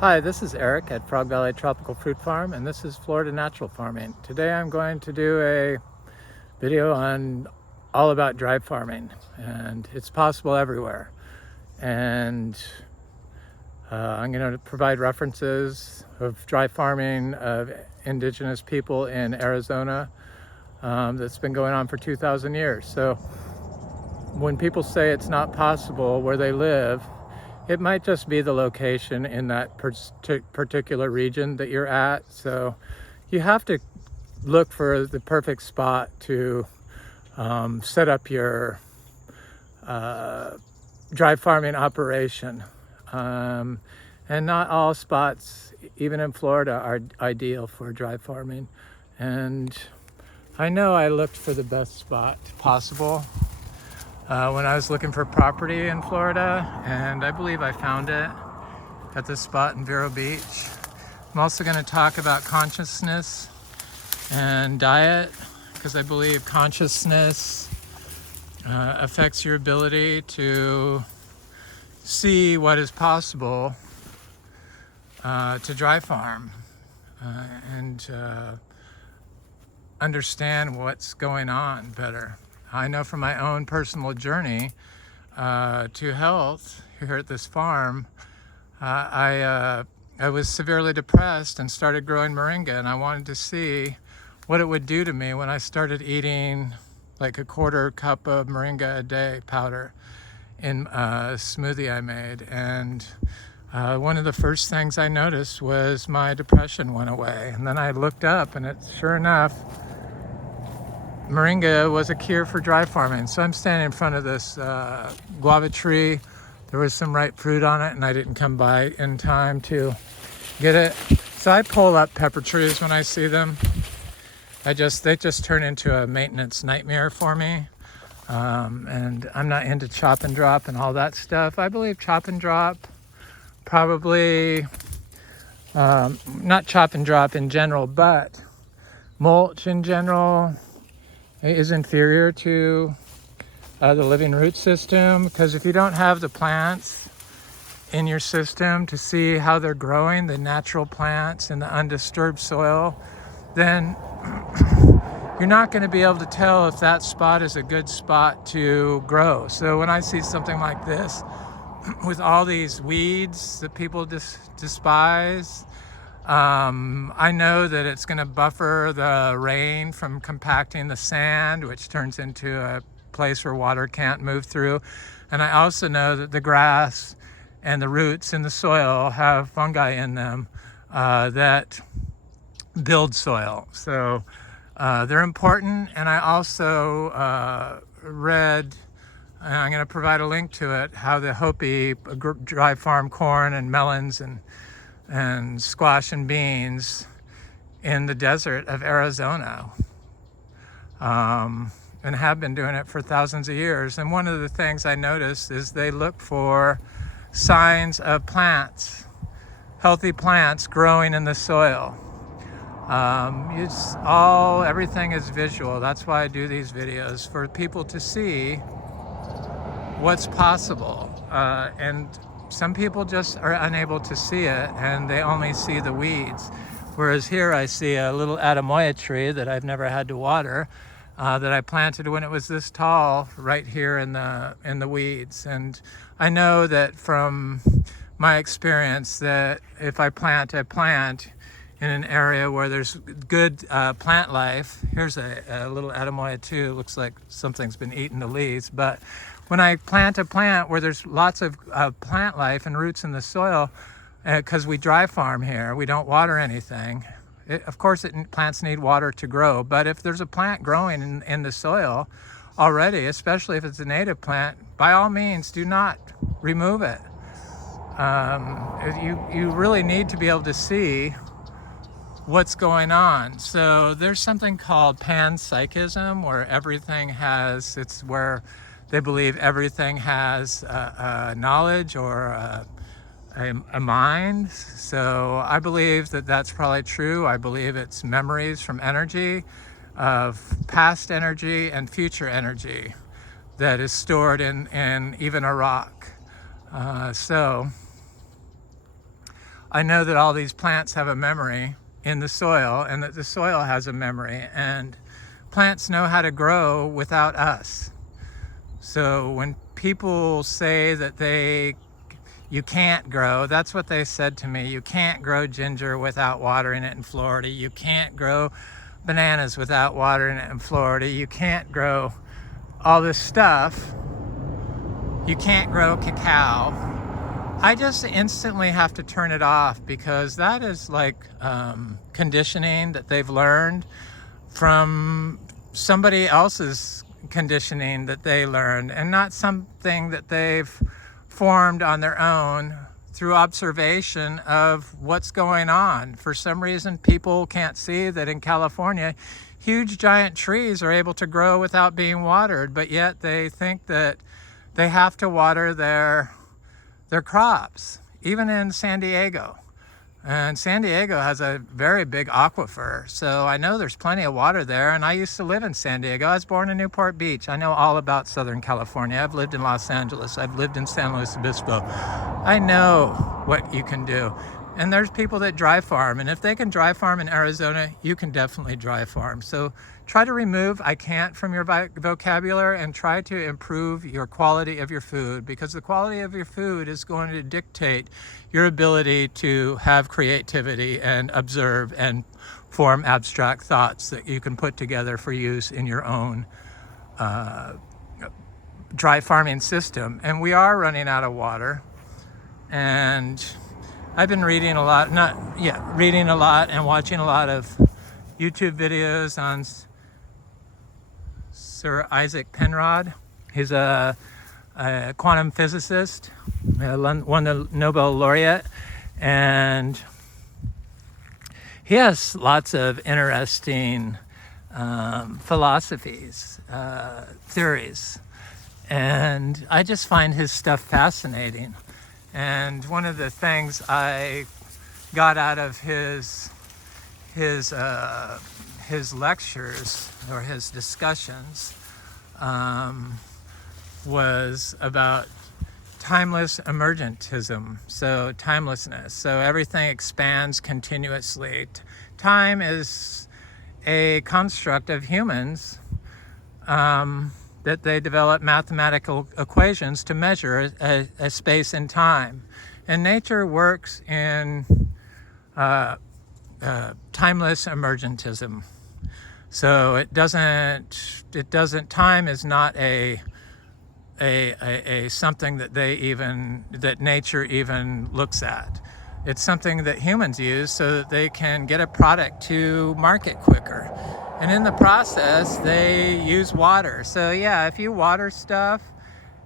Hi, this is Eric at Frog Valley Tropical Fruit Farm, and this is Florida Natural Farming. Today I'm going to do a video on all about dry farming, and it's possible everywhere. And I'm going to provide references of dry farming of indigenous people in Arizona that's been going on for 2,000 years. So when people say it's not possible where they live, it might just be the location in that particular region that you're at. So you have to look for the perfect spot to set up your dry farming operation. And not all spots, even in Florida, are ideal for dry farming. And I know I looked for the best spot possible when I was looking for property in Florida, and I believe I found it at this spot in Vero Beach. I'm also going to talk about consciousness and diet, because I believe consciousness affects your ability to see what is possible to dry farm and understand what's going on better. I know from my own personal journey to health here at this farm, I was severely depressed and started growing moringa, and I wanted to see what it would do to me when I started eating like a quarter cup of moringa a day powder in a smoothie I made. And one of the first things I noticed was my depression went away. And then I looked up, and sure enough, moringa was a cure for dry farming. So I'm standing in front of this guava tree. There was some ripe fruit on it, and I didn't come by in time to get it. So I pull up pepper trees when I see them. They just turn into a maintenance nightmare for me. And I'm not into chop and drop and all that stuff. I believe chop and drop probably, not chop and drop in general, but mulch in general is inferior to the living root system, because if you don't have the plants in your system to see how they're growing, the natural plants in the undisturbed soil, then you're not going to be able to tell if that spot is a good spot to grow. So when I see something like this with all these weeds that people despise, I know that it's going to buffer the rain from compacting the sand, which turns into a place where water can't move through. And I also know that the grass and the roots in the soil have fungi in them that build soil. So they're important. And I also read, and I'm going to provide a link to it, how the Hopi dry farm corn and melons and squash and beans in the desert of Arizona, and have been doing it for thousands of years. And one of the things I noticed is they look for signs of plants, healthy plants growing in the soil. Everything is visual. That's why I do these videos, for people to see what's possible. And some people just are unable to see it, and they only see the weeds. Whereas here I see a little Adamoya tree that I've never had to water, that I planted when it was this tall, right here in the weeds. And I know that from my experience that if I plant a plant in an area where there's good plant life, here's a little Adamoya too, looks like something's been eating the leaves, but when I plant a plant where there's lots of plant life and roots in the soil, because we dry farm here, we don't water anything. Of course, plants need water to grow, but if there's a plant growing in the soil already, especially if it's a native plant, by all means, do not remove it. You really need to be able to see what's going on. So there's something called panpsychism, where it's where they believe everything has knowledge or a mind. So I believe that that's probably true. I believe it's memories from energy, of past energy and future energy that is stored in even a rock. So I know that all these plants have a memory in the soil, and that the soil has a memory, and plants know how to grow without us. So when people say that you can't grow, that's what they said to me. You can't grow ginger without watering it in Florida. You can't grow bananas without watering it in Florida. You can't grow all this stuff. You can't grow cacao. I just instantly have to turn it off, because that is like conditioning that they've learned from somebody else's conditioning that they learned, and not something that they've formed on their own through observation of what's going on. For some reason, people can't see that in California, huge giant trees are able to grow without being watered, but yet they think that they have to water their crops, even in San Diego. And San Diego has a very big aquifer, so I know there's plenty of water there, and I used to live in San Diego. I was born in Newport Beach. I know all about Southern California. I've lived in Los Angeles. I've lived in San Luis Obispo. I know what you can do. And there's people that dry farm, and if they can dry farm in Arizona, you can definitely dry farm. So try to remove "I can't" from your vocabulary, and try to improve your quality of your food, because the quality of your food is going to dictate your ability to have creativity and observe and form abstract thoughts that you can put together for use in your own dry farming system. And we are running out of water, and I've been reading a lot and watching a lot of YouTube videos on Sir Isaac Penrod. He's a quantum physicist, won the Nobel laureate, and he has lots of interesting philosophies, theories, and I just find his stuff fascinating. And one of the things I got out of his lectures or his discussions was about timeless emergentism, so timelessness. So everything expands continuously. Time is a construct of humans that they develop mathematical equations to measure a space and time. And nature works in timeless emergentism. So it doesn't, time is not a something that nature even looks at. It's something that humans use so that they can get a product to market quicker. And in the process, they use water. So yeah, if you water stuff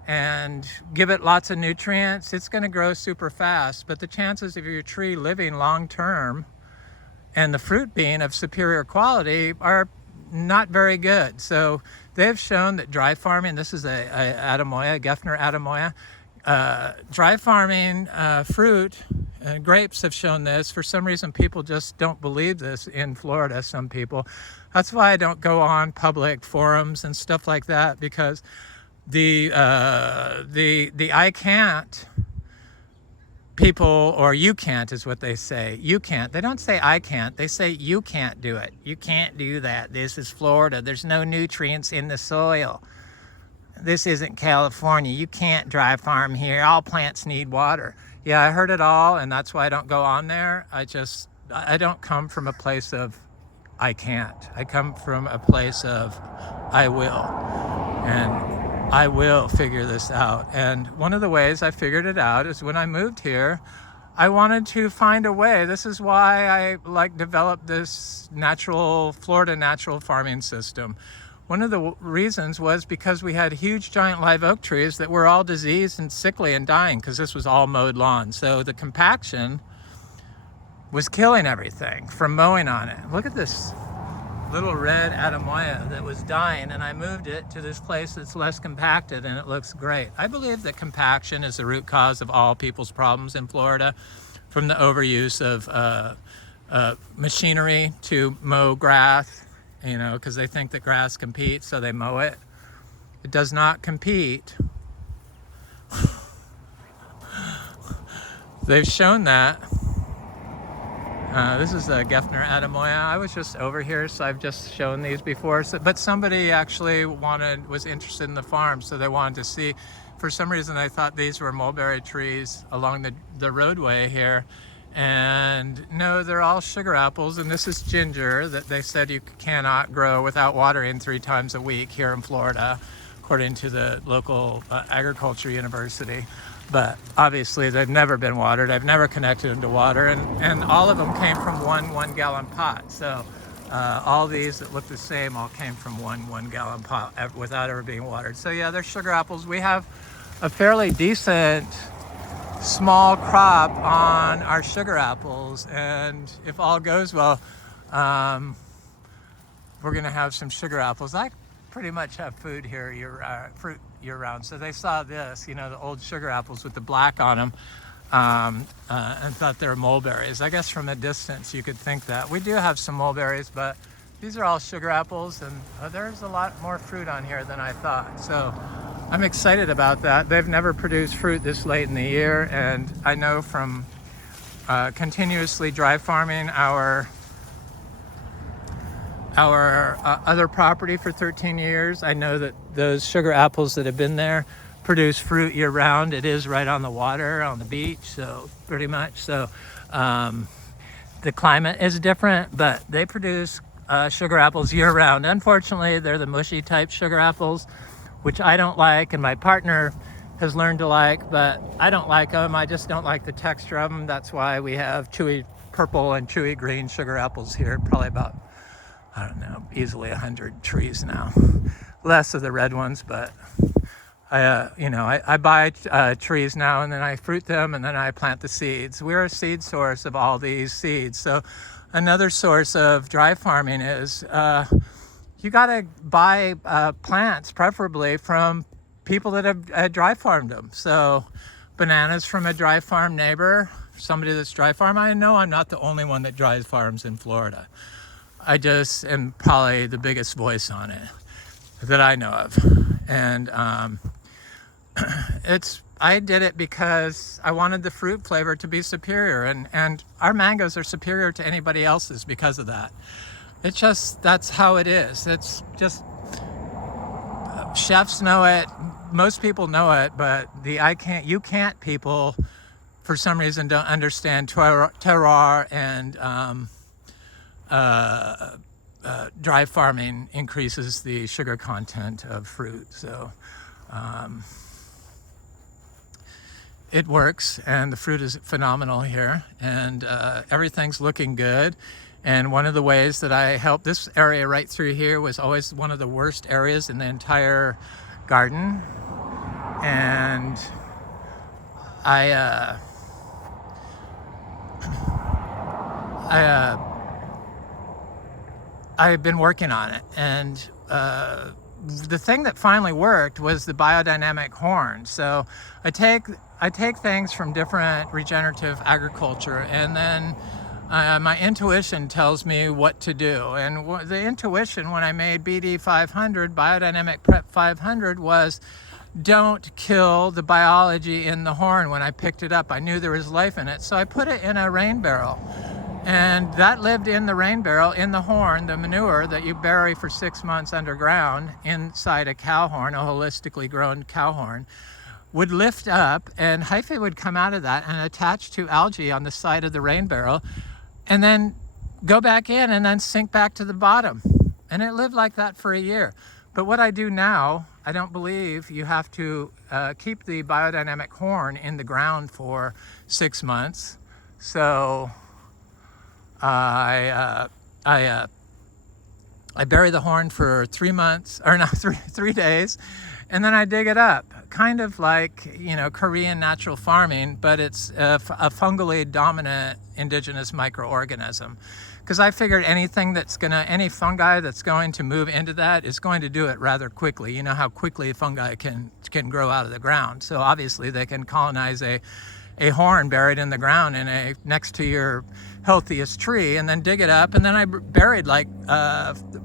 and give it lots of nutrients, it's going to grow super fast. But the chances of your tree living long term and the fruit being of superior quality are not very good. So they've shown that dry farming, this is a Adamoya, Geffner Adamoya, dry farming fruit, grapes have shown this. For some reason, people just don't believe this in Florida, some people. That's why I don't go on public forums and stuff like that, because the I can't people, or you can't is what they say. You can't. They don't say I can't. They say you can't do it. You can't do that. This is Florida. There's no nutrients in the soil. This isn't California. You can't dry farm here. All plants need water. Yeah, I heard it all, and that's why I don't go on there. I don't come from a place of I can't. I come from a place of I will. And I will figure this out. And one of the ways I figured it out is when I moved here, I wanted to find a way. This is why I developed this Florida natural farming system. One of the reasons was because we had huge giant live oak trees that were all diseased and sickly and dying, because this was all mowed lawn. So the compaction was killing everything from mowing on it. Look at this little red Adamoya that was dying, and I moved it to this place that's less compacted, and it looks great. I believe that compaction is the root cause of all people's problems in Florida, from the overuse of machinery to mow grass, because they think that grass competes, so they mow it. It does not compete. They've shown that This is a Gefner Adamoya. I was just over here, so I've just shown these before. So, but somebody actually was interested in the farm, so they wanted to see. For some reason, I thought these were mulberry trees along the roadway here. And no, they're all sugar apples, and this is ginger that they said you cannot grow without watering 3 times a week here in Florida, according to the local agriculture university. But obviously they've never been watered. I've never connected them to water, and all of them came from one gallon pot. So all these that look the same all came from one gallon pot without ever being watered. So yeah, they're sugar apples. We have a fairly decent small crop on our sugar apples, and if all goes well, we're gonna have some sugar apples. I pretty much have food here fruit year round. So they saw this, you know, the old sugar apples with the black on them, and thought they were mulberries. I guess from a distance you could think that. We do have some mulberries, but these are all sugar apples, and there's a lot more fruit on here than I thought. So I'm excited about that. They've never produced fruit this late in the year, and I know from continuously dry farming our other property for 13 years, I know that those sugar apples that have been there produce fruit year round. It is right on the water, on the beach, so pretty much. So the climate is different, but they produce sugar apples year round. Unfortunately, they're the mushy type sugar apples, which I don't like, and my partner has learned to like, but I don't like them. I just don't like the texture of them. That's why we have chewy purple and chewy green sugar apples here. Probably about, I don't know, easily 100 trees now. Less of the red ones, but I buy trees now, and then I fruit them, and then I plant the seeds. We're a seed source of all these seeds. So another source of dry farming is you got to buy plants, preferably from people that have dry farmed them. So bananas from a dry farm neighbor, somebody that's dry farm. I know I'm not the only one that dry farms in Florida. I just am probably the biggest voice on it that I know of. And I did it because I wanted the fruit flavor to be superior, and our mangoes are superior to anybody else's because of that. It's just, that's how it is. It's just, chefs know it, most people know it, but you can't people, for some reason, don't understand terroir and dry farming increases the sugar content of fruit. So it works, and the fruit is phenomenal here, and everything's looking good. And one of the ways that I helped, this area right through here was always one of the worst areas in the entire garden. And I've been working on it. And the thing that finally worked was the biodynamic horn. So I take things from different regenerative agriculture, and then my intuition tells me what to do. And the intuition when I made BD 500, Biodynamic Prep 500, was don't kill the biology in the horn. When I picked it up, I knew there was life in it. So I put it in a rain barrel. And that lived in the rain barrel, in the horn, the manure that you bury for 6 months underground inside a cow horn, a holistically grown cow horn, would lift up, and hyphae would come out of that and attach to algae on the side of the rain barrel, and then go back in and then sink back to the bottom. And it lived like that for a year. But what I do now, I don't believe you have to keep the biodynamic horn in the ground for 6 months. So I bury the horn for 3 months, or no, 3 days, and then I dig it up, kind of like, Korean natural farming, but it's a fungally dominant indigenous microorganism. Because I figured any fungi that's going to move into that is going to do it rather quickly. You know how quickly fungi can grow out of the ground. So obviously they can colonize a horn buried in the ground next to your healthiest tree, and then dig it up. And then I buried like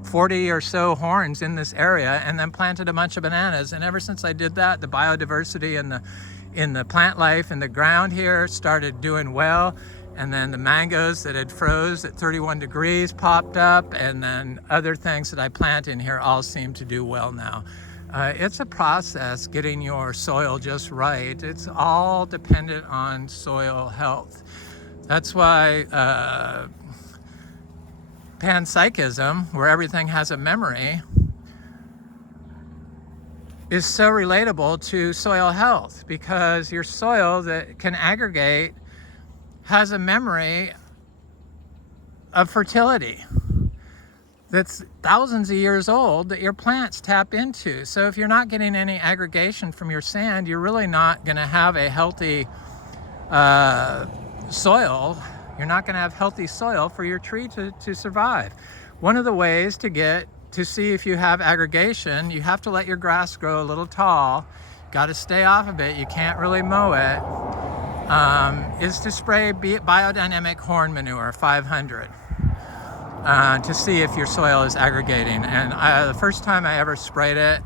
40 or so horns in this area, and then planted a bunch of bananas. And ever since I did that, the biodiversity in the plant life in the ground here started doing well. And then the mangoes that had froze at 31 degrees popped up, and then other things that I plant in here all seem to do well now. It's a process getting your soil just right. It's all dependent on soil health. That's why panpsychism, where everything has a memory, is so relatable to soil health, because your soil that can aggregate has a memory of fertility that's thousands of years old that your plants tap into. So if you're not getting any aggregation from your sand, you're really not going to have a healthy soil. You're not going to have healthy soil for your tree to survive. One of the ways to see if you have aggregation, you have to let your grass grow a little tall. Got to stay off of it. You can't really mow it. Is to spray biodynamic corn manure 500 to see if your soil is aggregating. And the first time I ever sprayed it,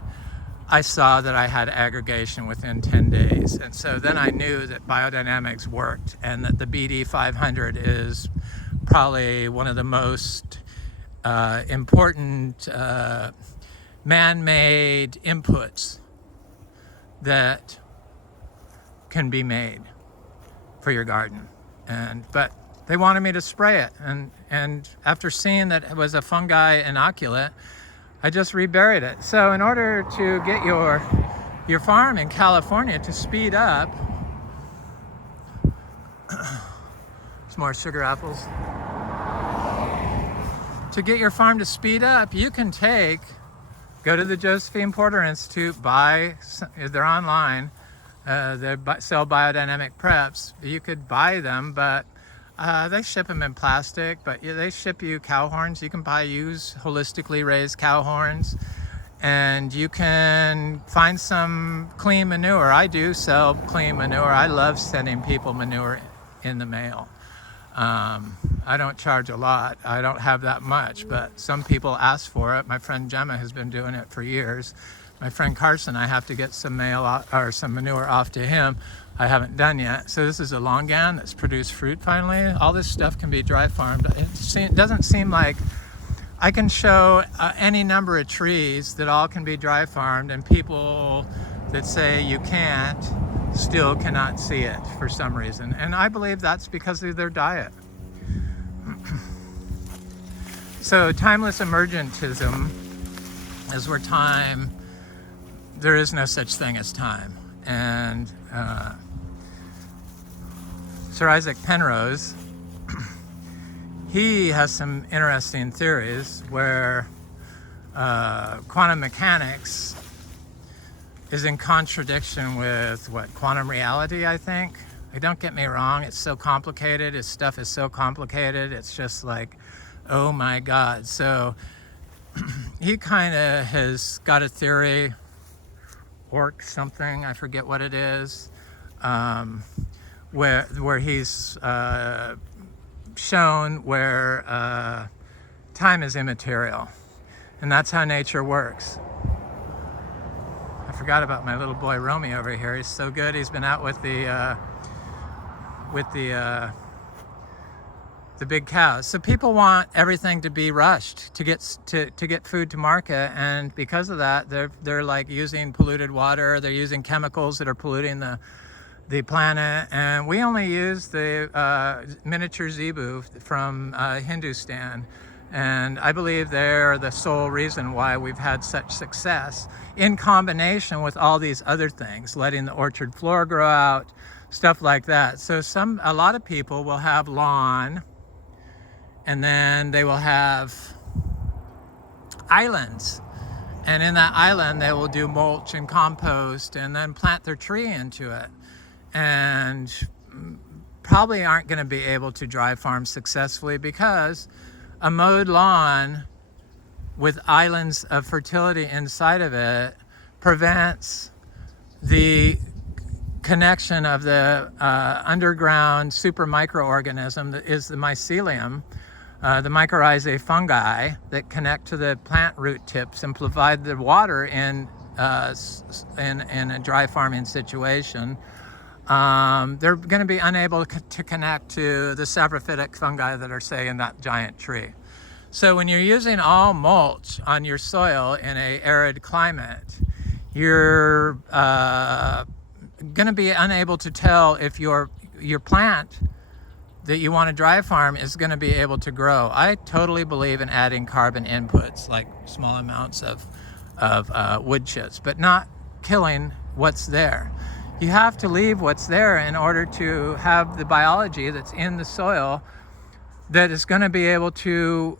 I saw that I had aggregation within 10 days. And so then I knew that biodynamics worked, and that the BD 500 is probably one of the most important man-made inputs that can be made for your garden. But they wanted me to spray it, and after seeing that it was a fungi inoculant, I just reburied it. So in order to get your farm in California to speed up, some more sugar apples. To get your farm to speed up, you can go to the Josephine Porter Institute, they're online, they sell biodynamic preps. You could buy them, but they ship them in plastic, but they ship you cow horns. You can use holistically raised cow horns, and you can find some clean manure. I do sell clean manure. I love sending people manure in the mail. I don't charge a lot. I don't have that much, but some people ask for it. My friend Gemma has been doing it for years. My friend Carson, I have to get some some manure off to him. I haven't done yet. So this is a longan that's produced fruit finally. All this stuff can be dry farmed. It doesn't seem like I can show any number of trees that all can be dry farmed, and people that say you can't still cannot see it for some reason. And I believe that's because of their diet. So timeless emergentism is where there is no such thing as time. And Sir Isaac Penrose, he has some interesting theories where quantum mechanics is in contradiction with quantum reality, I think. Don't get me wrong, it's so complicated. His stuff is so complicated. It's just like, oh my God. So he kind of has got a theory, something, I forget what it is, where he's shown where time is immaterial, and that's how nature works. I forgot about my little boy Romy over here. He's so good. He's been out with the big cows. So people want everything to be rushed to get food to market, and because of that, they're like using polluted water. They're using chemicals that are polluting the planet. And we only use the miniature zebu from Hindustan, and I believe they're the sole reason why we've had such success, in combination with all these other things, letting the orchard floor grow out, stuff like that. So a lot of people will have lawn, and then they will have islands, and in that island they will do mulch and compost and then plant their tree into it, and probably aren't going to be able to dry farm successfully, because a mowed lawn with islands of fertility inside of it prevents the connection of the underground super microorganism that is the mycelium, the mycorrhizae fungi that connect to the plant root tips and provide the water in a dry farming situation. they're going to be unable to connect to the saprophytic fungi that are, say, in that giant tree. So when you're using all mulch on your soil in an arid climate, you're going to be unable to tell if your plant that you want to dry farm is going to be able to grow. I totally believe in adding carbon inputs, like small amounts of wood chips, but not killing what's there. You have to leave what's there in order to have the biology that's in the soil that is going to be able to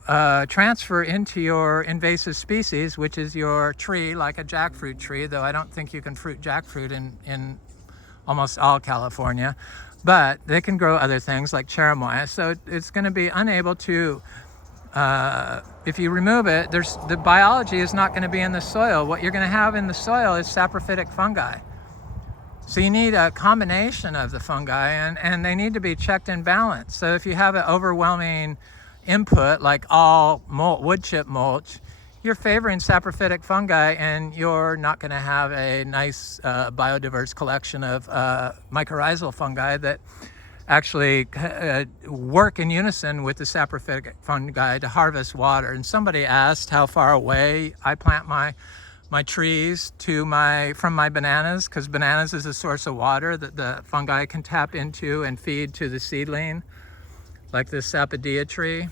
transfer into your invasive species, which is your tree, like a jackfruit tree, though I don't think you can fruit jackfruit in almost all California, but they can grow other things like cherimoya. So it's going to be unable to, if you remove it, the biology is not going to be in the soil. What you're going to have in the soil is saprophytic fungi. So you need a combination of the fungi, and they need to be checked and balanced. So if you have an overwhelming input, like all wood chip mulch, you're favoring saprophytic fungi, and you're not going to have a nice biodiverse collection of mycorrhizal fungi that actually work in unison with the saprophytic fungi to harvest water. And somebody asked how far away I plant my trees from my bananas, because bananas is a source of water that the fungi can tap into and feed to the seedling, like this Sapodila tree.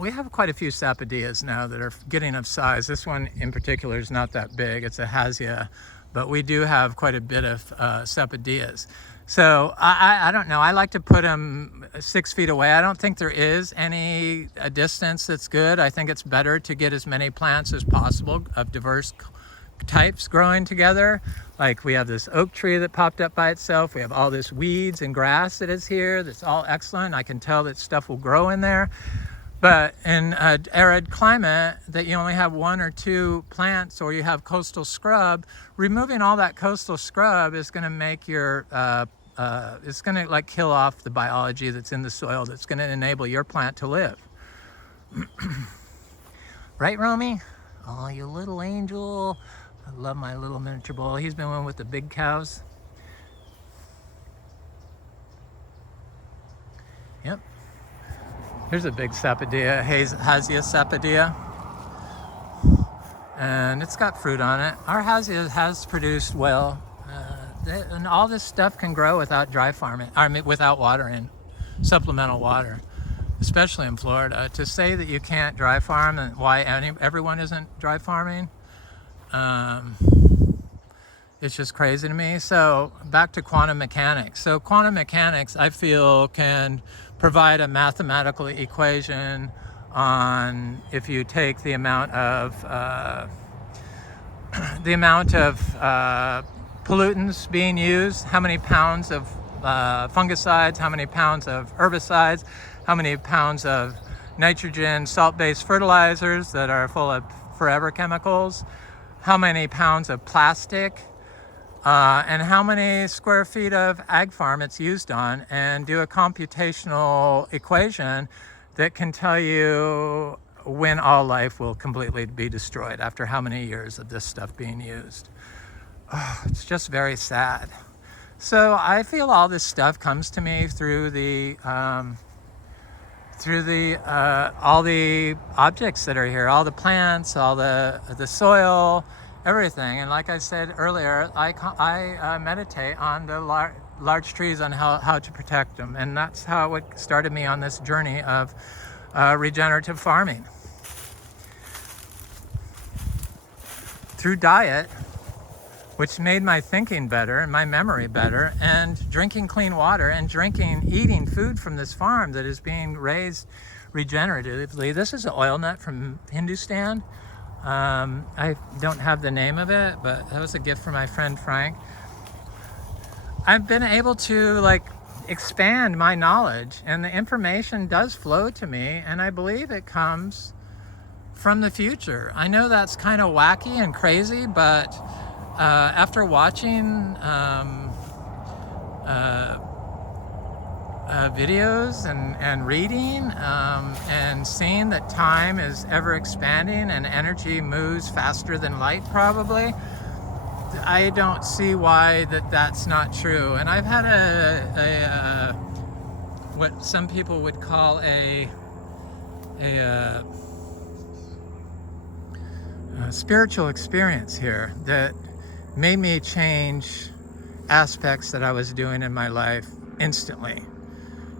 We have quite a few Sapodillas now that are getting of size. This one in particular is not that big. It's a Hassia, but we do have quite a bit of Sapodillas. So I don't know. I like to put them 6 feet away. I don't think there is any distance that's good. I think it's better to get as many plants as possible of diverse types growing together. Like we have this oak tree that popped up by itself. We have all this weeds and grass that is here. That's all excellent. I can tell that stuff will grow in there. But in an arid climate that you only have 1 or 2 plants, or you have coastal scrub, removing all that coastal scrub is going to make your, it's going to like kill off the biology that's in the soil that's going to enable your plant to live. Right, Romy? Oh, you little angel. I love my little miniature bull. He's been one with the big cows. Yep. Here's a big Sapodila, Hassia Sapodila, and it's got fruit on it. Our Hassia has produced well, and all this stuff can grow without dry farming, without watering, supplemental water, especially in Florida. To say that you can't dry farm and why everyone isn't dry farming, it's just crazy to me. So back to quantum mechanics. So quantum mechanics, I feel, can provide a mathematical equation on if you take the amount of pollutants being used, how many pounds of fungicides, how many pounds of herbicides, how many pounds of nitrogen salt-based fertilizers that are full of forever chemicals, how many pounds of plastic, and how many square feet of ag farm it's used on, and do a computational equation that can tell you when all life will completely be destroyed after how many years of this stuff being used. Oh, it's just very sad. So I feel all this stuff comes to me through all the objects that are here, all the plants, all the soil, everything. And like I said earlier, I meditate on the large trees, on how to protect them, and that's how it started me on this journey of regenerative farming. Through diet, which made my thinking better and my memory better, and drinking clean water, and eating food from this farm that is being raised regeneratively. This is an oil nut from Hindustan. I don't have the name of it, but that was a gift from my friend Frank. I've been able to expand my knowledge, and the information does flow to me, and I believe it comes from the future. I know that's kind of wacky and crazy, but after watching videos and reading and seeing that time is ever expanding and energy moves faster than light, probably, I don't see why that's not true. And I've had a what some people would call a spiritual experience here that made me change aspects that I was doing in my life instantly.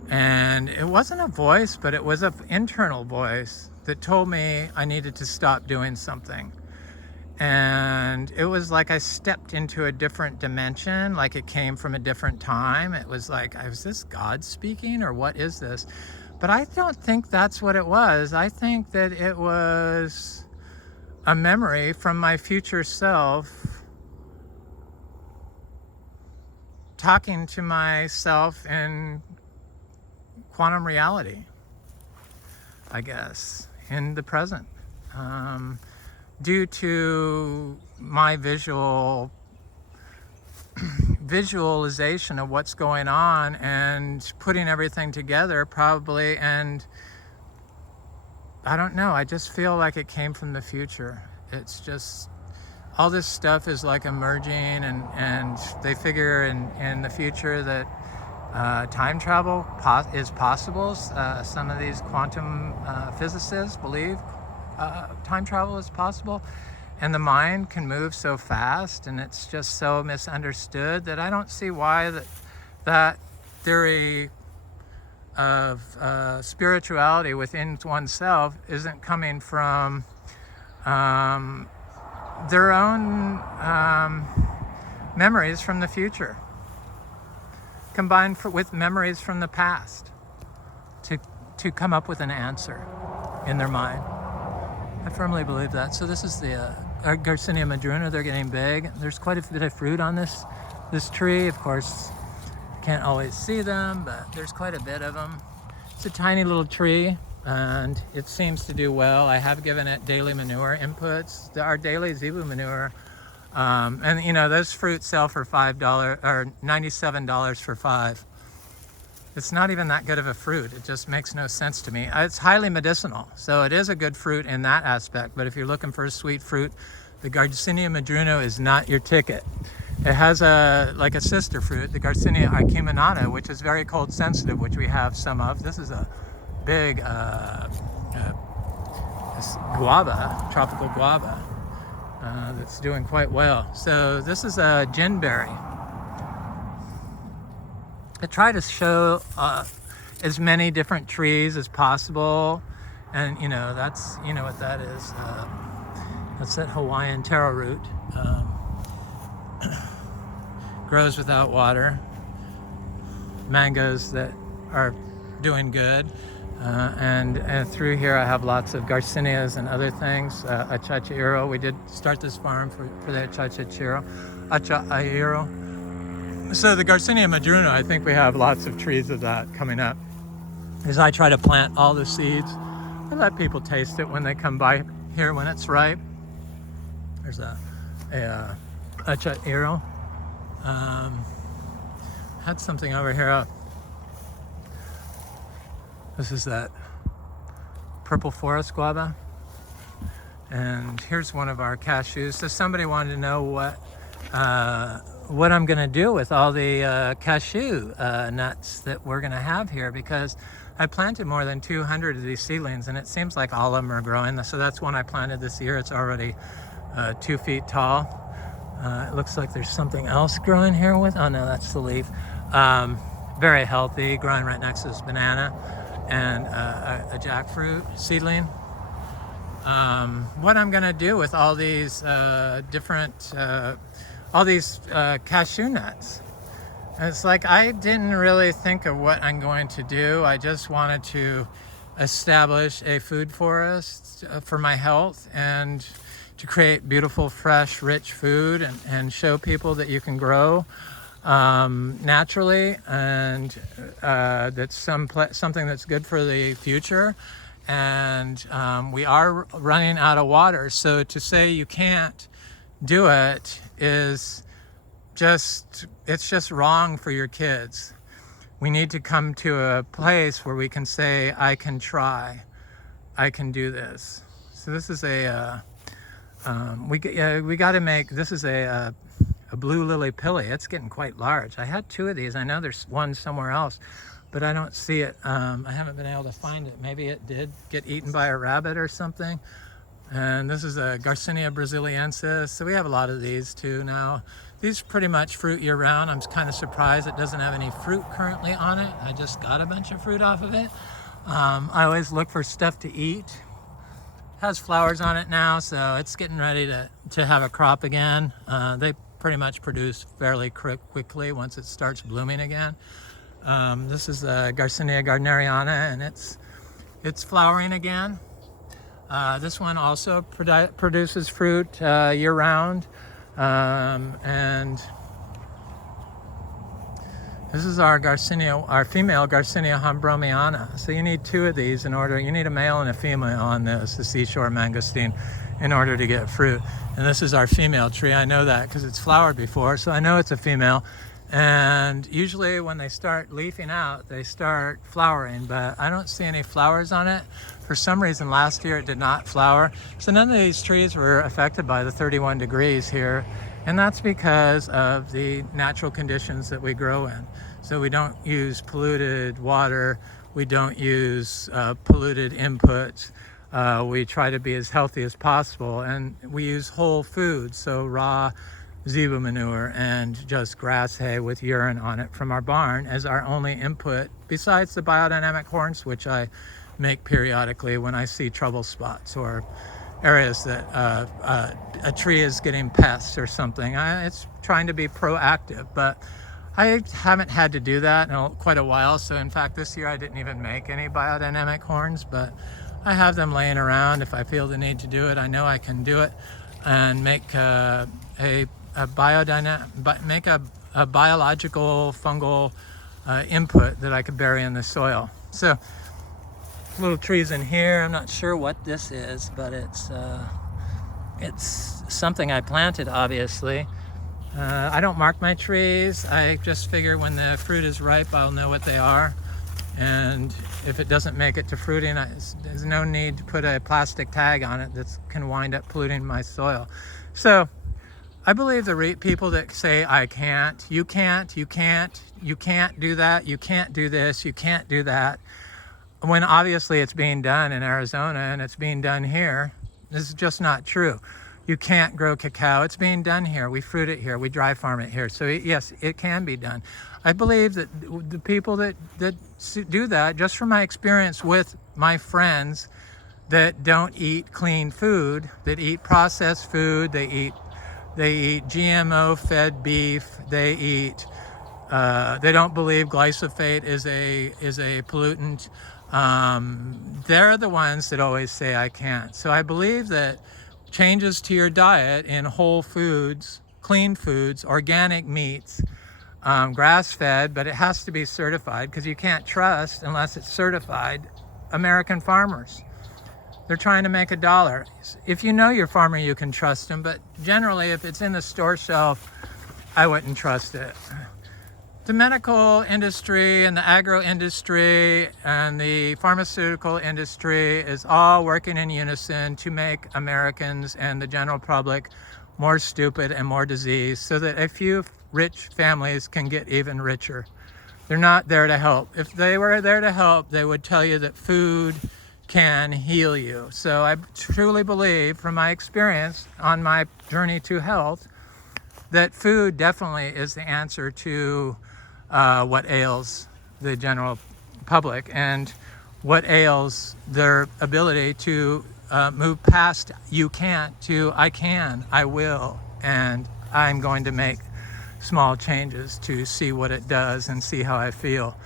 And it wasn't a voice, but it was an internal voice that told me I needed to stop doing something. And it was like I stepped into a different dimension, like it came from a different time. It was like, is this God speaking, or what is this? But I don't think that's what it was. I think that it was a memory from my future self talking to myself in quantum reality, I guess, in the present. Due to my visualization of what's going on and putting everything together, probably, and I don't know, I just feel like it came from the future. It's just, all this stuff is like emerging, and they figure in the future that time travel is possible. Some of these quantum physicists believe time travel is possible, and the mind can move so fast, and it's just so misunderstood that I don't see why that theory of spirituality within oneself isn't coming from their own memories from the future, combined with memories from the past, to come up with an answer in their mind. I firmly believe that. So this is the Garcinia madrona. They're getting big. There's quite a bit of fruit on this tree. Of course, can't always see them, but there's quite a bit of them. It's a tiny little tree, and it seems to do well. I have given it daily manure inputs. Our daily zebu manure, and you know, those fruits sell for $5 or $97 for 5. It's not even that good of a fruit. It just makes no sense to me. It's highly medicinal, so it is a good fruit in that aspect. But if you're looking for a sweet fruit, the Garcinia madrona is not your ticket. It has like a sister fruit, the Garcinia acuminata, which is very cold sensitive, which we have some of. This is a big guava, tropical guava, that's doing quite well. So this is a ginberry. I try to show as many different trees as possible, and you know, that's, you know what that is. That's that Hawaiian taro root. Grows without water. Mangoes that are doing good, and through here I have lots of Garcinias and other things. Achachairo. We did start this farm for the Achachairo. So the Garcinia madrona, I think we have lots of trees of that coming up. As I try to plant all the seeds, I let people taste it when they come by here when it's ripe. There's a Achachairo. Had something over here. This is that purple forest guava. And here's one of our cashews. So somebody wanted to know what I'm going to do with all the cashew nuts that we're going to have here, because I planted more than 200 of these seedlings, and it seems like all of them are growing. So that's one I planted this year. It's already 2 feet tall. It looks like there's something else growing here with, oh no, that's the leaf. Very healthy, growing right next to this banana, and a jackfruit seedling. What I'm going to do with all these cashew nuts. And it's like, I didn't really think of what I'm going to do. I just wanted to establish a food forest for my health, and to create beautiful, fresh, rich food, and show people that you can grow naturally, and that's something that's good for the future. And we are running out of water, so to say you can't do it is it's just wrong for your kids. We need to come to a place where we can say, I can try, I can do this. So this is a we got to make, this is a a blue lily pilly. It's getting quite large. I had 2 of these. I know there's one somewhere else, but I don't see it. I haven't been able to find it. Maybe it did get eaten by a rabbit or something. And this is a Garcinia brasiliensis. So we have a lot of these too now. These pretty much fruit year round. I'm kind of surprised it doesn't have any fruit currently on it. I just got a bunch of fruit off of it. I always look for stuff to eat. It has flowers on it now, so it's getting ready to have a crop again. They pretty much produce fairly quickly once it starts blooming again. This is Garcinia gardneriana, and it's flowering again. This one also produces fruit year round, and this is our female Garcinia hambromiana. So you need 2 of these you need a male and a female on this, the seashore mangosteen, in order to get fruit. And this is our female tree. I know that because it's flowered before, so I know it's a female. And usually when they start leafing out, they start flowering, but I don't see any flowers on it. For some reason last year it did not flower. So none of these trees were affected by the 31 degrees here. And that's because of the natural conditions that we grow in. So we don't use polluted water. We don't use polluted inputs. We try to be as healthy as possible. And we use whole foods, so raw zebu manure and just grass hay with urine on it from our barn as our only input, besides the biodynamic horns, which I make periodically when I see trouble spots or areas that a tree is getting pests or something. It's trying to be proactive, but I haven't had to do that in quite a while. So in fact, this year I didn't even make any biodynamic horns, but I have them laying around. If I feel the need to do it, I know I can do it and make a biological fungal input that I could bury in the soil. So little trees in here. I'm not sure what this is, but it's something I planted, obviously. I don't mark my trees. I just figure when the fruit is ripe, I'll know what they are. And if it doesn't make it to fruiting, there's no need to put a plastic tag on it that can wind up polluting my soil. So I believe the people that say, I can't, you can't do that, you can't do this, you can't do that, when obviously it's being done in Arizona and it's being done here. This is just not true. You can't grow cacao. It's being done here. We fruit it here. We dry farm it here. So yes, it can be done. I believe that the people that do that, just from my experience with my friends that don't eat clean food, that eat processed food, they eat GMO fed beef, they don't believe glyphosate is a pollutant. They're the ones that always say I can't. So I believe that changes to your diet in whole foods, clean foods, organic meats, grass-fed, but it has to be certified because you can't trust, unless it's certified, American farmers. They're trying to make $1. If you know your farmer, you can trust him, but generally if it's in the store shelf, I wouldn't trust it. The medical industry and the agro industry and the pharmaceutical industry is all working in unison to make Americans and the general public more stupid and more diseased so that a few rich families can get even richer. They're not there to help. If they were there to help, they would tell you that food can heal you. So I truly believe, from my experience on my journey to health, that food definitely is the answer to what ails the general public and what ails their ability to move past you can't to I can, I will, and I'm going to make small changes to see what it does and see how I feel.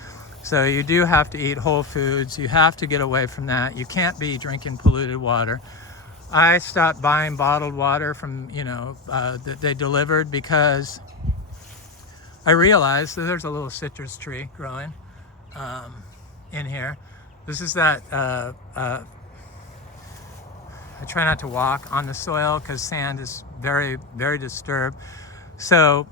So you do have to eat whole foods. You have to get away from that. You can't be drinking polluted water. I stopped buying bottled water from, that they delivered because I realized that there's a little citrus tree growing in here. This is that, I try not to walk on the soil because sand is very, very disturbed. So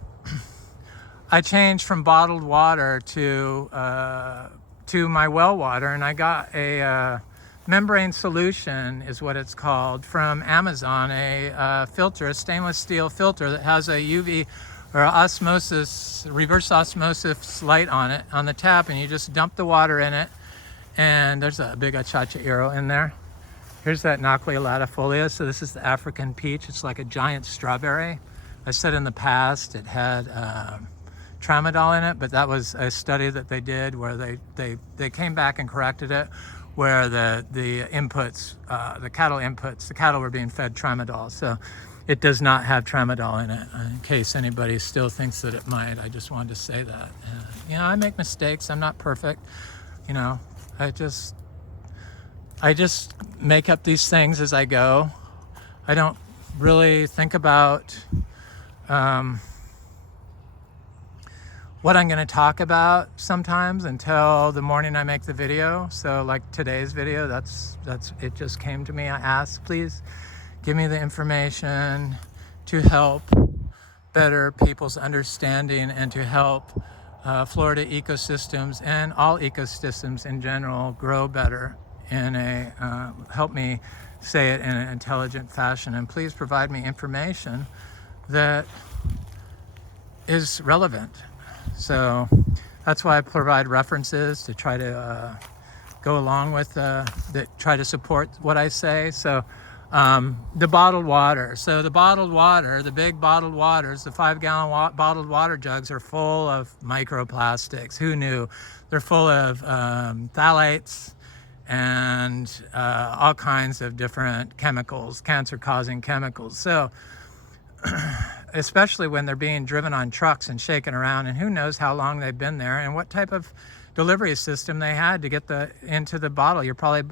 I changed from bottled water to my well water, and I got a membrane solution, is what it's called, from Amazon, a filter, a stainless steel filter that has a UV or osmosis, reverse osmosis light on it, on the tap, and you just dump the water in it. And there's a big Charichuelo in there. Here's that Nochlea latifolia. So this is the African peach. It's like a giant strawberry. I said in the past it had Tramadol in it, but that was a study that they did where they came back and corrected it, where the inputs, the cattle were being fed Tramadol. So it does not have Tramadol in it, in case anybody still thinks that it might. I just wanted to say that. You know, I make mistakes. I'm not perfect. You know, I just make up these things as I go. I don't really think about what I'm going to talk about sometimes until the morning I make the video. So like today's video, that's it just came to me. I asked, please give me the information to help better people's understanding and to help Florida ecosystems and all ecosystems in general grow better in a, help me say it in an intelligent fashion. And please provide me information that is relevant. So that's why I provide references to try to go along with that, try to support what I say. So the bottled water. So the bottled water, the big bottled waters, the 5-gallon bottled water jugs are full of microplastics. Who knew? They're full of phthalates and all kinds of different chemicals, cancer-causing chemicals. So especially when they're being driven on trucks and shaken around, and who knows how long they've been there and what type of delivery system they had to get into the bottle. You're probably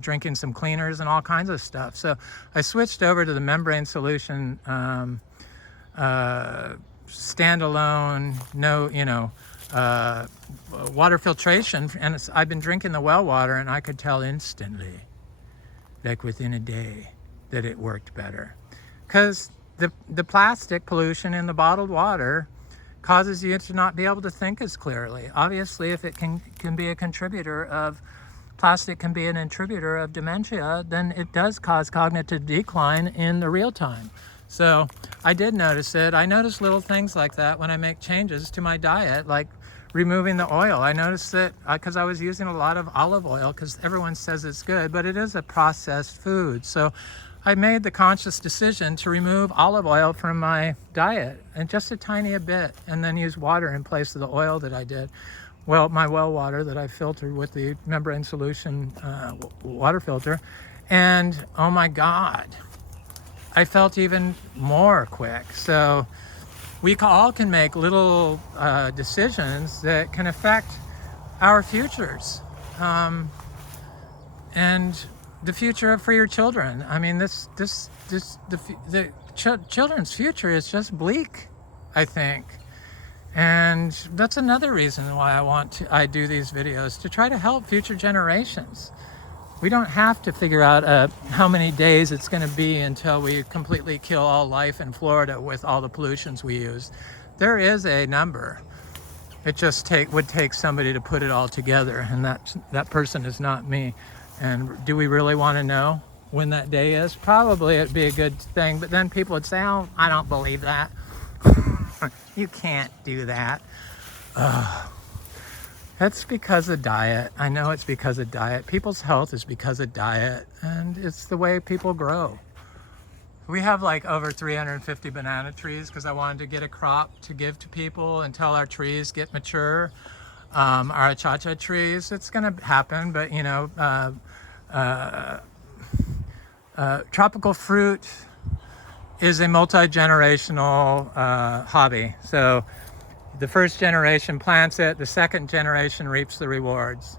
drinking some cleaners and all kinds of stuff. So I switched over to the membrane solution, standalone, water filtration, and I've been drinking the well water, and I could tell instantly, like within a day, that it worked better. Because the plastic pollution in the bottled water causes you to not be able to think as clearly. Obviously, if it can be a contributor of, plastic can be an contributor of dementia, then it does cause cognitive decline in the real time. So I did notice it. I notice little things like that when I make changes to my diet, like removing the oil. I noticed that because I was using a lot of olive oil, because everyone says it's good, but it is a processed food. So I made the conscious decision to remove olive oil from my diet, and just a tiny bit, and then use water in place of the oil that I did. Well, my well water that I filtered with the membrane solution water filter, and oh my God, I felt even more quick. So we all can make little decisions that can affect our futures. And the future for your children. I mean, the children's future is just bleak, I think. And that's another reason why I do these videos, to try to help future generations. We don't have to figure out how many days it's going to be until we completely kill all life in Florida with all the pollutions we use. There is a number. It just would take somebody to put it all together, and that person is not me. And do we really want to know when that day is? Probably it'd be a good thing, but then people would say, oh, I don't believe that. You can't do that. That's because of diet. I know it's because of diet. People's health is because of diet, and it's the way people grow. We have like over 350 banana trees because I wanted to get a crop to give to people until our trees get mature. Our achacha trees, it's going to happen, but you know, tropical fruit is a multi-generational hobby. So the first generation plants it, the second generation reaps the rewards.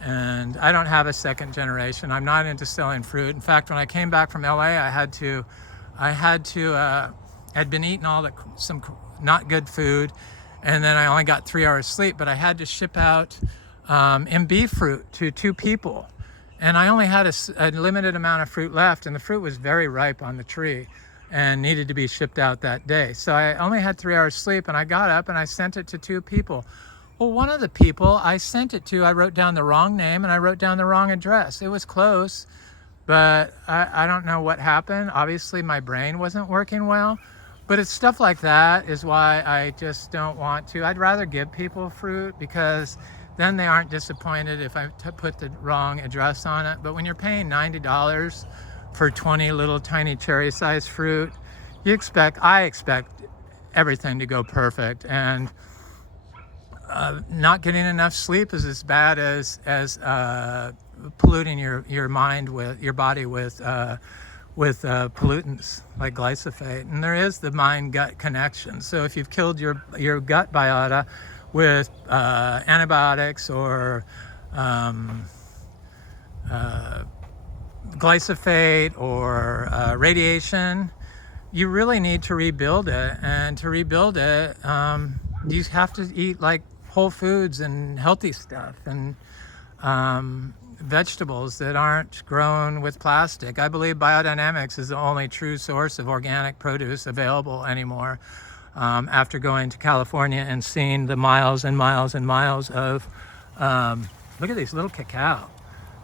And I don't have a second generation. I'm not into selling fruit. In fact, when I came back from LA, I had been eating some not good food, and then I only got 3 hours sleep, but I had to ship out MB fruit to 2 people. And I only had a limited amount of fruit left, and the fruit was very ripe on the tree and needed to be shipped out that day. So I only had 3 hours sleep, and I got up and I sent it to 2 people. Well, one of the people I sent it to, I wrote down the wrong name and I wrote down the wrong address. It was close, but I don't know what happened. Obviously my brain wasn't working well, But it's stuff like that is why I just don't want to. I'd rather give people fruit because then they aren't disappointed if I put the wrong address on it. But when you're paying $90 for 20 little tiny cherry-sized fruit, I expect everything to go perfect. And not getting enough sleep is as bad as polluting your mind with your body with pollutants like glyphosate. And there is the mind-gut connection. So if you've killed your gut biota with antibiotics or glyphosate or radiation, you really need to rebuild it. And to rebuild it, you have to eat like whole foods and healthy stuff and vegetables that aren't grown with plastic. I believe biodynamics is the only true source of organic produce available anymore. After going to California and seeing the miles and miles and miles of, look at these little cacao,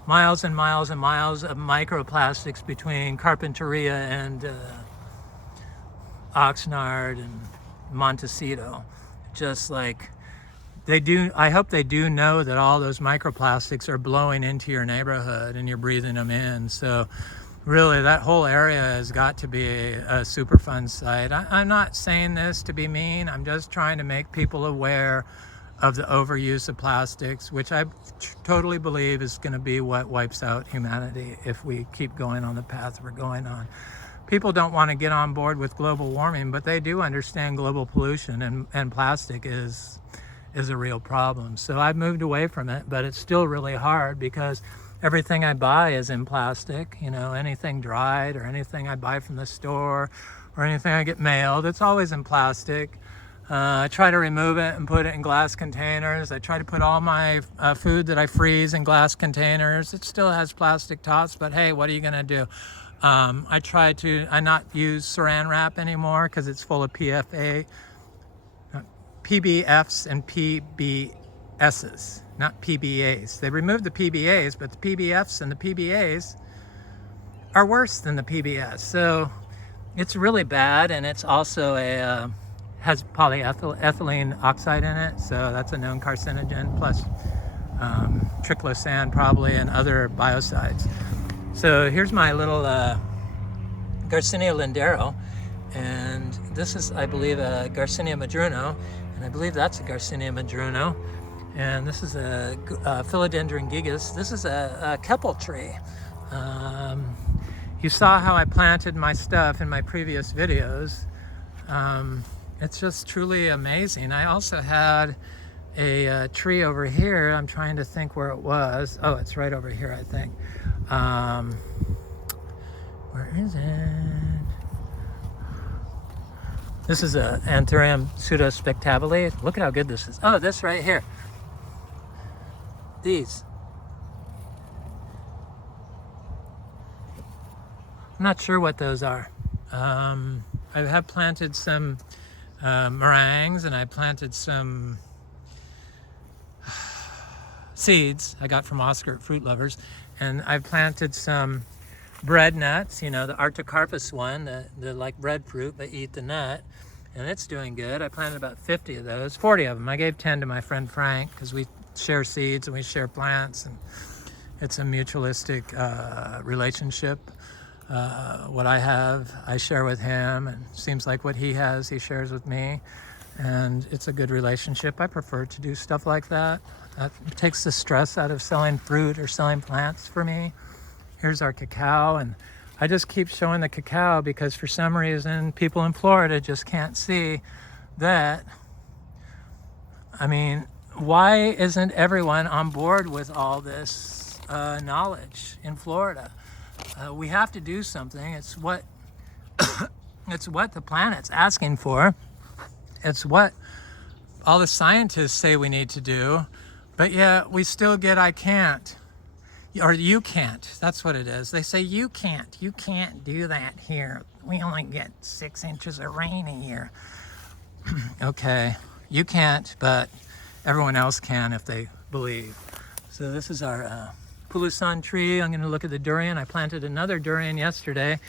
miles and miles and miles of microplastics between Carpinteria and Oxnard and Montecito. Just like they do, I hope they do know that all those microplastics are blowing into your neighborhood and you're breathing them in. So really that whole area has got to be a super fun site. I'm not saying this to be mean. I'm just trying to make people aware of the overuse of plastics, which I totally believe is going to be what wipes out humanity if we keep going on the path we're going on. People don't want to get on board with global warming, but they do understand global pollution, and plastic is a real problem. So I've moved away from it, but it's still really hard because everything I buy is in plastic. You know, anything dried or anything I buy from the store or anything I get mailed, it's always in plastic. I try to remove it and put it in glass containers. I try to put all my food that I freeze in glass containers. It still has plastic tops, but hey, what are you gonna do? I try to not use saran wrap anymore because it's full of PBFs and PBSs, not PBAs. They removed the PBAs, but the PBFs and the PBAs are worse than the PBS. So it's really bad, and it's also has polyethylene oxide in it, so that's a known carcinogen, plus triclosan probably, and other biocides. So here's my little Garcinia lindero, and this is, I believe, a Garcinia madruno, and I believe that's a Garcinia madruno, and this is a Philodendron gigas. This is a keppel tree. You saw how I planted my stuff in my previous videos. It's just truly amazing. I also had a tree over here. I'm trying to think where it was. Oh, it's right over here, I think. Where is it? This is a Anthurium pseudospectabile. Look at how good this is. Oh, this right here. These. I'm not sure what those are. I have planted some meringues, and I planted some seeds I got from Oscar at Fruit Lovers, and I've planted some bread nuts, you know, the Artocarpus one, the like breadfruit but eat the nut, and it's doing good. I planted about 50 of those, 40 of them. I gave 10 to my friend Frank because we share seeds and we share plants, and it's a mutualistic relationship. What I have, I share with him, and seems like what he has, he shares with me, and it's a good relationship. I prefer to do stuff like that. That takes the stress out of selling fruit or selling plants for me. Here's our cacao, and I just keep showing the cacao because for some reason people in Florida just can't see that. I mean, why isn't everyone on board with all this knowledge in Florida? We have to do something. It's what it's what the planet's asking for. It's what all the scientists say we need to do, but yeah, we still get I can't, or you can't. That's what it is. They say you can't do that here. We only get 6 inches of rain a year. Okay, you can't, but everyone else can if they believe. So this is our Pulusan tree. I'm going to look at the durian. I planted another durian yesterday.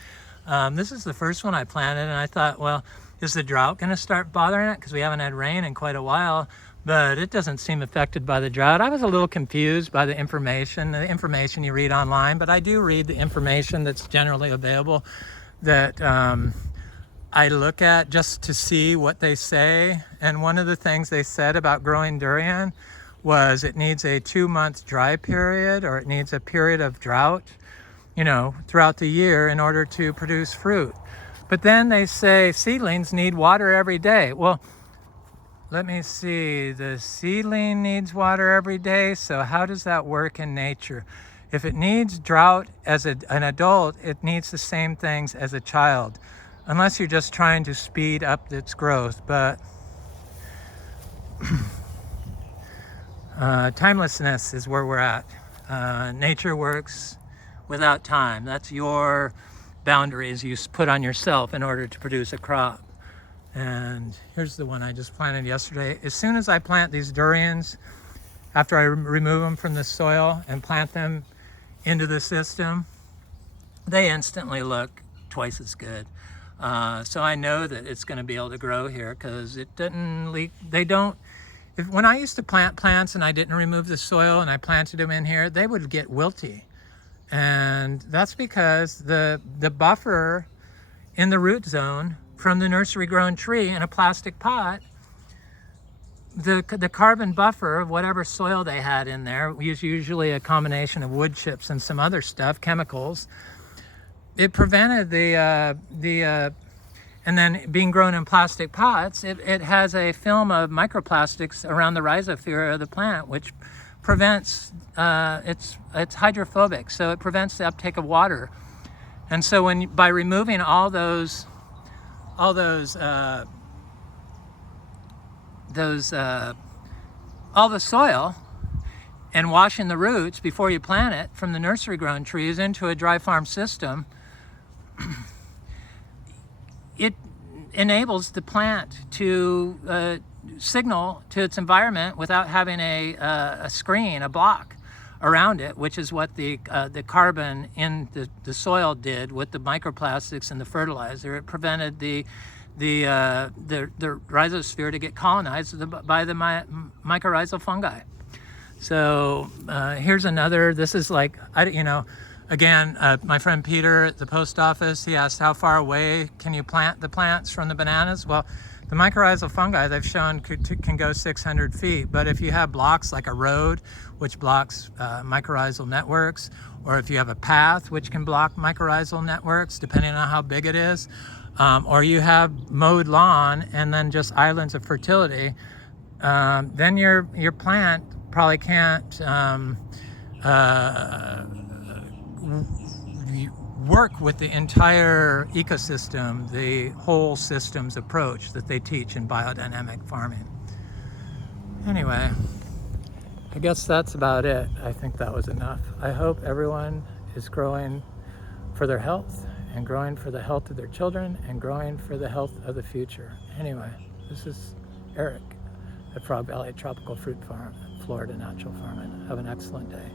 This is the first one I planted, and I thought, well, is the drought going to start bothering it? Because we haven't had rain in quite a while, but it doesn't seem affected by the drought. I was a little confused by the information you read online, but I do read the information that's generally available that I look at just to see what they say. And one of the things they said about growing durian was it needs a 2-month dry period, or it needs a period of drought, throughout the year in order to produce fruit. But then they say seedlings need water every day. Well, let me see, the seedling needs water every day, so how does that work in nature? If it needs drought as an adult, it needs the same things as a child, unless you're just trying to speed up its growth. But timelessness is where we're at. Nature works without time. That's your boundaries you put on yourself in order to produce a crop. And here's the one I just planted yesterday. As soon as I plant these durians, after I remove them from the soil and plant them into the system, they instantly look twice as good. So I know that it's going to be able to grow here, because it didn't leak. When I used to plant plants and I didn't remove the soil and I planted them in here, they would get wilty. And that's because the buffer in the root zone from the nursery grown tree in a plastic pot, the carbon buffer of whatever soil they had in there, usually a combination of wood chips and some other stuff, chemicals, it prevented and then being grown in plastic pots, it has a film of microplastics around the rhizosphere of the plant, which prevents, it's hydrophobic, so it prevents the uptake of water. And so by removing all the soil and washing the roots before you plant it from the nursery grown trees into a dry farm system, it enables the plant to signal to its environment without having a screen, a block around it, which is what the carbon in the soil did with the microplastics and the fertilizer. It prevented the rhizosphere to get colonized by the mycorrhizal fungi. So here's another. This is like, again, my friend Peter at the post office, he asked how far away can you plant the plants from the bananas? Well, the mycorrhizal fungi they've shown can go 600 feet, but if you have blocks like a road, which blocks mycorrhizal networks, or if you have a path which can block mycorrhizal networks, depending on how big it is, or you have mowed lawn and then just islands of fertility, then your plant probably can't work with the entire ecosystem, the whole systems approach that they teach in biodynamic farming. Anyway, I guess that's about it. I think that was enough. I hope everyone is growing for their health, and growing for the health of their children, and growing for the health of the future. Anyway, this is Eric at Frog Valley Tropical Fruit Farm, Florida Natural Farming. Have an excellent day.